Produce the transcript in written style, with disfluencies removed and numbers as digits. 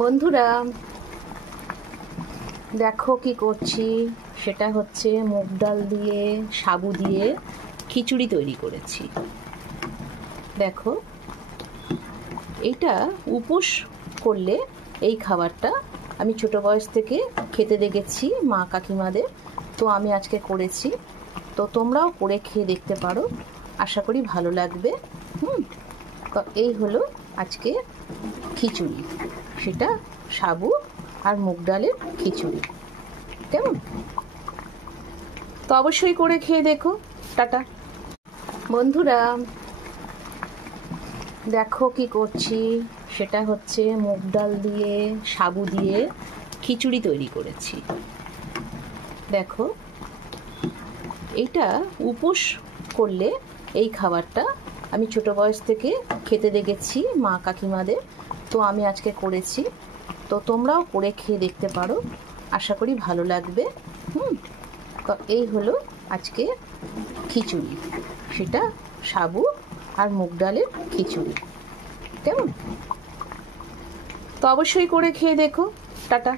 বন্ধুরা দেখো কি করছি, সেটা হচ্ছে মুগ ডাল দিয়ে সাবু দিয়ে খিচুড়ি তৈরি করেছি। দেখো, এইটা উপোস করলে এই খাবারটা আমি ছোট বয়স থেকে খেতে দেখেছি মা কাকিমাদের, তো আমি আজকে করেছি। তো তোমরাও করে খেয়ে দেখতে পারো, আশা করি ভালো লাগবে। তো এই হলো আজকে খিচুড়ি, সেটা সাবু আর মুগ ডালের খিচুড়ি। কেমন? তো অবশ্যই করে খেয়ে দেখো। টাটা। বন্ধুরা দেখো কি করছি, সেটা হচ্ছে মুগ ডাল দিয়ে সাবু দিয়ে খিচুড়ি তৈরি করেছি। দেখো, এইটা উপোস করলে এই খাবারটা আমি ছোট বয়স থেকে খেতে দেখেছি মা কাকিমাদের, তো আমি আজকে করেছি। তো তোমরাও করে খেয়ে দেখতে পারো, আশা করি ভালো লাগবে। তো এই হলো আজকে খিচুড়ি, সেটা সাবু আর মুগ ডালের খিচুড়ি। কেমন? তো অবশ্যই করে খেয়ে দেখো। টাটা।